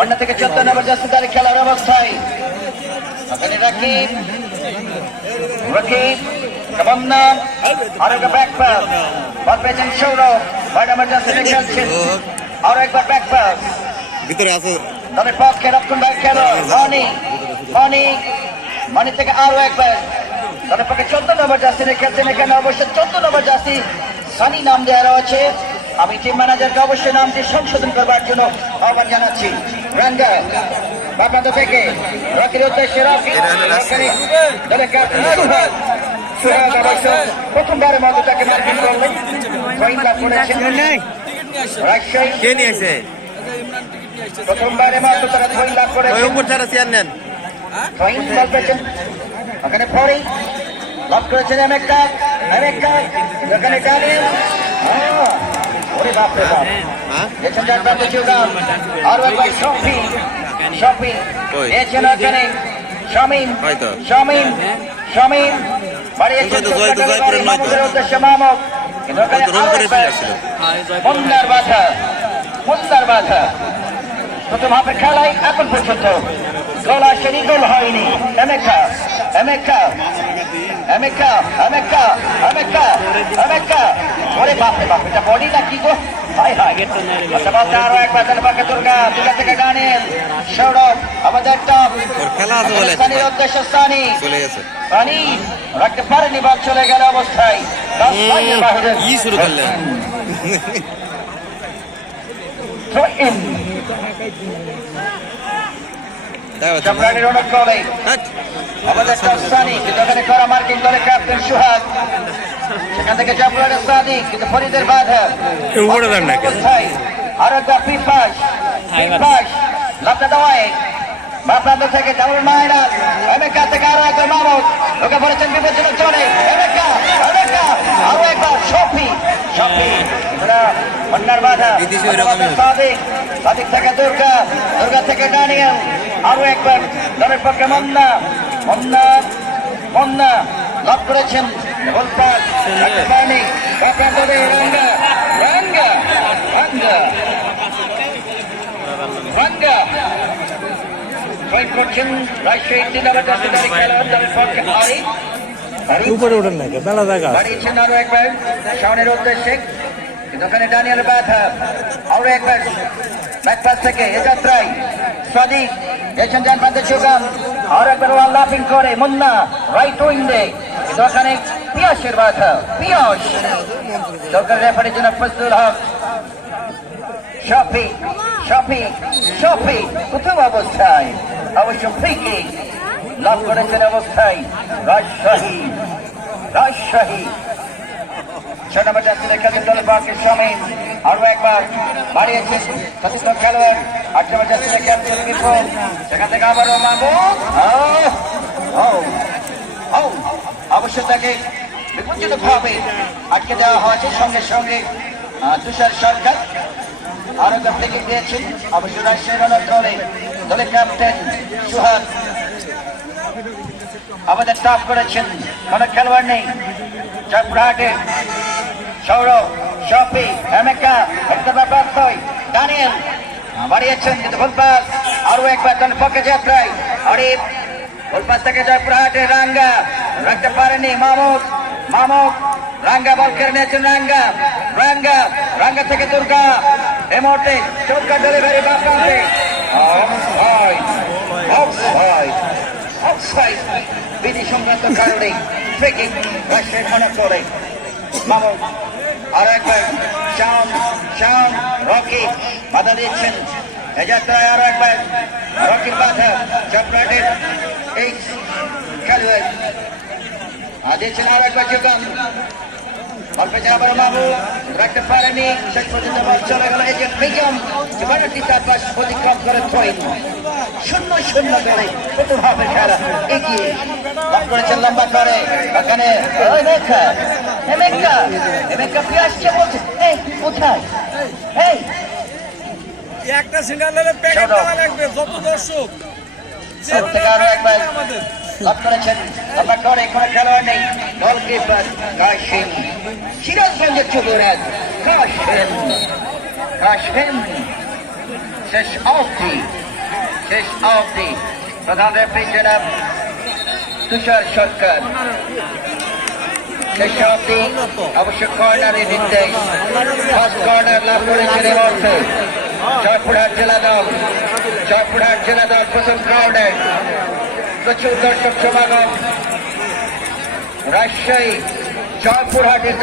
থেকে থেকে চোদ্দ নম্বর খেলার অবস্থায়। রাকিব রাকিব আর একটা ব্যাক পাস বল পেয়েছেন সৌরভ। ছয় নম্বর জাসিদে খেলছেন আরও একবার ব্যাক পাস ভিতরে আছে দলের পক্ষে রক্ষণ ভাই খেলো। মনি মনি মনি থেকে আরও একবার। দলের পক্ষে চোদ্দ নম্বর জার্সি খেলছেন এখানে অবশ্যই চোদ্দ নম্বর জার্সি সানি নাম দেওয়া রয়েছে। আমি টিম ম্যানেজারকে অবশ্যই নামটি সংশোধন করবার জন্য আহ্বান জানাচ্ছি। রাঙ্গা বাপান্ত থেকে রকির উদ্দেশ্যে রকি। দলের ক্যাপ্টেন সুহাগ। সুহাগ অবশ্য প্রথমবারের মতো তাকে মার্কিং করলেন লাভ করেছেন। কে নিয়ে আসে প্রথমবারের মতো তারা ওই করেছেন। ওখানে ফরি করেছেন আমেরিকা আমেরিকা ওখানে ডানিয়েল আহ, ওরে বাপ রে বাপ দেখছেন যার প্রান্তে যোগান আর একবার শফি শফি কই? নিয়েছেন ওখানে শামিম। শামিম শামিম বাড়িয়েছেন। মাহমুদের উদ্দেশ্যে মাহমুদ কিন্তু ওখানে হয়তো রং আরও করে একবার ফেলেছিল। মুন্দার বাধা মুন্দার বাধা প্রথম হাফের খেলায় এখন পর্যন্ত গোল আসেনি গোল হয়নি। Emeka Emeka Emeka Emeka Emeka Emeka ওরে বাপরে বাপ এটা বডি না কি গো? আচ্ছা আমাদের টপ। উদ্দেশ্য চলে গেছে। রাখতে পারেনি বল চলে গেল অবস্থায়। ই শুরু করলেন? In. অনেক গোলে হাট। আমাদের সানি কিন্তু ওখানে করা মার্কিং করে ক্যাপ্টেন সুহাগ সেখান থেকে জাফরানের সানি কিন্তু ফরিদের বাধা। উপরে দেন না কেন? অবস্থায় আর একটা পিপাস পিপাস লাভটা দেওয়ায় বাপ্রান্ত থেকে ডাবল মাইনাস। এমেকা থেকে আরও একবার মামুদ ওকে বলেছেন বিপজ্জনক জনে। Emeka Emeka. আরও একবার শফি শফি। এরা অন্যার বাধা। সাদিক সাদিক থেকে দুর্গা দুর্গা থেকে ডানিয়েল আরও একবার দলের পক্ষে মন্না মন্না মন্না লাভ করেছেন গোলপাট পানি বাপ্রান্ত রাঙ্গা রাঙ্গা রাঙ্গা রাঙ্গা। জয়েন করছেন রাজশাহী জেলার জাতীয় খেলোয়াড় দলের পক্ষে আরিফ উপরে ওঠেন না মেলা জায়গা বাড়িয়েছেন আরও একবার শাওনের উদ্দেশ্যে। কিন্তু ওখানে ডানিয়াল বাধা। আরও একবার ব্যাকপাস থেকে এ যাত্রায় সাদিক গেছেন যান বাদে যোগান আর একবার লাফিং করে মুন্না রাইট উইন্ডে ওখানে পিয়াসের বাধা, পিয়াস। সরকার রেফারির জন্য ফজলুল হক। শফি শফি শফি, প্রথম অবস্থায়। অবশ্য ফ্রিকে লাভ করেছেন অবস্থায় রাজশাহী। রাজশাহী। নম্বর যাচ্ছে খেলেন দল বাকের সময়। আরও একবার বাড়িয়েছে সতীর্থ খেলোয়াড়। আট নম্বর যাচ্ছে খেলছেন বিপুল সেখান থেকে আবারও মামু। অবশ্য তাকে বিপজ্জিত ভাবে আটকে দেওয়া হয়েছে। সঙ্গে সঙ্গে তুষার সরকার আরও একবার থেকে দিয়েছেন অবশ্য রাজশাহী রানার দলে দলের ক্যাপ্টেন সুহান আমাদের টপ করেছেন। কোন খেলোয়াড় নেই। চাপড়াহাটে সৌরভ, শফি এমেকা একটা ব্যাপার তৈ দানিয়েল, বাড়িয়েছেন কিন্তু ফুলপাস। আরও একবার তার পক্ষে যাত্রায়। আরিফ ফুলপাস থেকে জয়পুরহাটে রাঙ্গা। রাখতে পারেনি মামুদ। মামুদ, রাঙ্গা বল কেড়ে নিয়েছেন রাঙ্গা। রাঙ্গা রাঙ্গা থেকে দুর্গা। এ মুহূর্তে চৌকা ডেলিভারি অফসাইড অফসাইড বিধি সংক্রান্ত কারণে ফ্রিকিক রাজশাহী মনে করে মামুদ আর একবার শাম শাম রকি, বাধা দিচ্ছেন। যাত্রায় আরও একবার রকির বাধা চক্রাটের এই খেলোয়াড়। দিয়েছেন আর একবার যোগান বল পেছনে আবার বাবু, রাখতে পারেনি, শেষ পর্যন্ত বল চলে গেল। এই যে অতিক্রম করে থইন শূন্য শূন্য করে প্রতিভাবে খেলা এগিয়ে। লম্বা করে। ওখানে ওই মেঘা এমেকা এমেকা ফিরে আসছে বলছে এই কোথায় এই একটা সিঙ্গালের প্যাকেট দেওয়া লাগবে যত দর্শক যে সব থেকে আরও একবার আমাদের লাভ করেছেন লম্বা করে কোনো খেলোয়াড় নেই গোলকিপার কাশিম সিরাজগঞ্জের যুবরাজ কাশিম কাশিম শেষ অবধি শেষ অবধি প্রধান রেফারি জনাব তুষার সরকার শেষ অবধি অবশ্য কর্নারের নির্দেশ ফার্স্ট কর্নার লাভ করেছেন এই অর্থে জয়পুরহাট জেলা দল জয়পুরহাট জেলা দল প্রথম গ্রাউন্ডে প্রচুর দর্শক সমাগম রাজশাহী জয়পুরহাটের